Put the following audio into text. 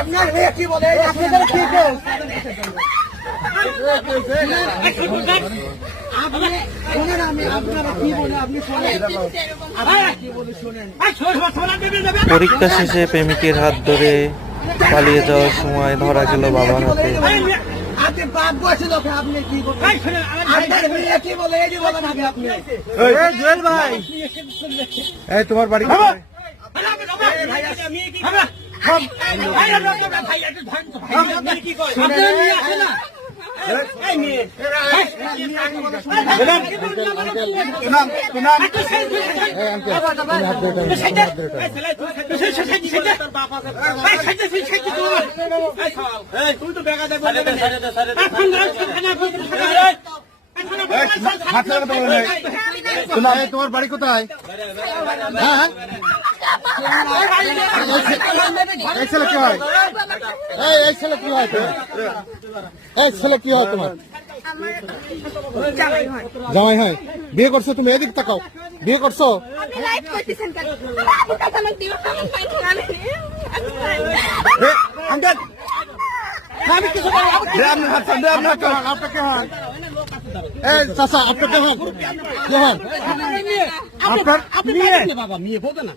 আপনার মেয়ে কি বলে আপনাদের কি কেউ পরীক্ষা শেষে প্রেমিকের হাত ধরে পালিয়ে যাওয়ার সময় ধরা গেল বাবার হাতে। আপনি বাপ বসে লোকে আপনি কি বলেন আপনার মেয়ে কি বলে এই যে বলেন আগে আপনি জুয়েল ভাই এই তোমার বাড়ি তোমার বাড়ি কোথায়? হ্যাঁ এই ছেলে কি হয়? এই ছেলে কি হয় তোমার? এই ছেলে কি হয় তোমার? জামাই হয়। বিয়ে করছো তুমি? এদিক তাকাও। বিয়ে করছো? আপনাকে হন চাষা আপনাকে হন কে হন আপনার মেয়ে বাবা মেয়ে বলবে না